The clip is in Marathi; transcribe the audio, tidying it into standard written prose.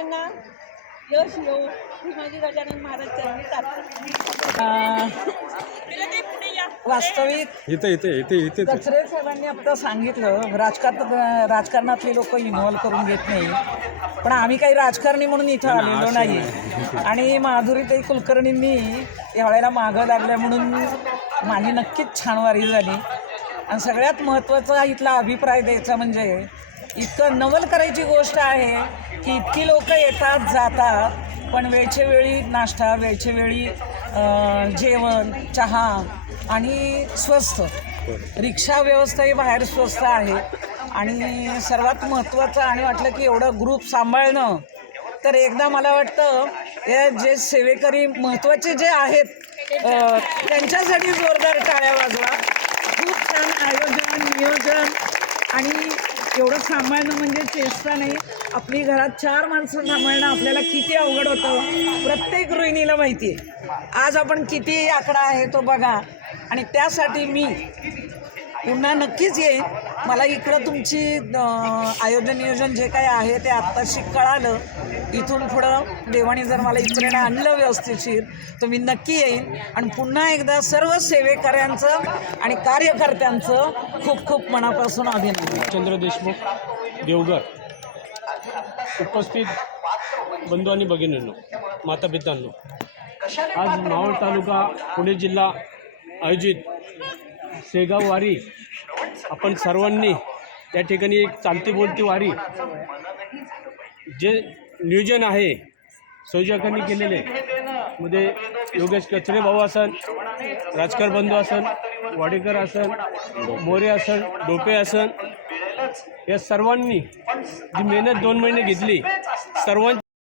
त्यांना यश येऊ ही माझी गजानन महाराज चरणी प्रार्थना. वास्तविक इथे इथे इथे इथे कचरे साहेबांनी आता सांगितलं राजकारणातले लोक इन्व्हॉल्व करून घेत नाही, पण आम्ही काही राजकारणी म्हणून इथं आलेलो नाही. आणि माधुरीताई कुलकर्णींनी यावेळेला मागं लागल्या म्हणून माझी नक्कीच छान वारी झाली. आणि सगळ्यात महत्त्वाचा इथला अभिप्राय द्यायचा म्हणजे इतकं नवल करायची गोष्ट आहे की इतकी लोक येतात जातात, पण वेळच्या वेळी नाश्ता, वेळच्या वेळी जेवण, चहा आणि स्वस्त रिक्षा व्यवस्थाही बाहेर स्वस्त आहे. आणि सर्वात महत्त्वाचं आणि वाटलं की एवढं ग्रुप सांभाळणं, तर एकदा मला वाटतं हे जे सेवेकरी महत्त्वाचे जे आहेत त्यांच्यासाठी जोरदार टाळ्या वाजवा. खूप छान आयोजन, नियोजन आणि एवढं सांभाळणं म्हणजे चेष्टा नाही. आपली घरात 4 माणसं सांभाळणं आपल्याला किती अवघड होतं प्रत्येक गृहिणीला माहिती आहे. आज आपण किती आकडा आहे तो बघा. आणि त्यासाठी मी पुन्हा नक्कीच येईन. मला इकडं तुमची आयोजन नियोजन जे काही आहे ते आत्ताशी कळालं. इथून पुढं देवाने जर मला इकडे आणलं व्यवस्थितशीर तर मी नक्की येईन. आणि पुन्हा एकदा सर्व सेवेकऱ्यांचं आणि कार्यकर्त्यांचं खूप खूप मनापासून अभिनंदन. चंद्र देशमुख देवघर. उपस्थित बंधू आणि भगिनींनो, माता पितांनो, आज मावळ तालुका पुणे जिल्हा आयोजित शेगाव वारी आपण सर्वांनी त्या ठिकाणी एक चालती बोलती वारी जे नियोजन आहे संयोजकांनी केलेले मध्ये योगेश कचरे भाऊ असन, राजकर बंधू असन, वाडेकर असन, मोरे असन, डोपे असन, या सर्वांनी जी मेहनत 2 महिने घेतली सर्वांची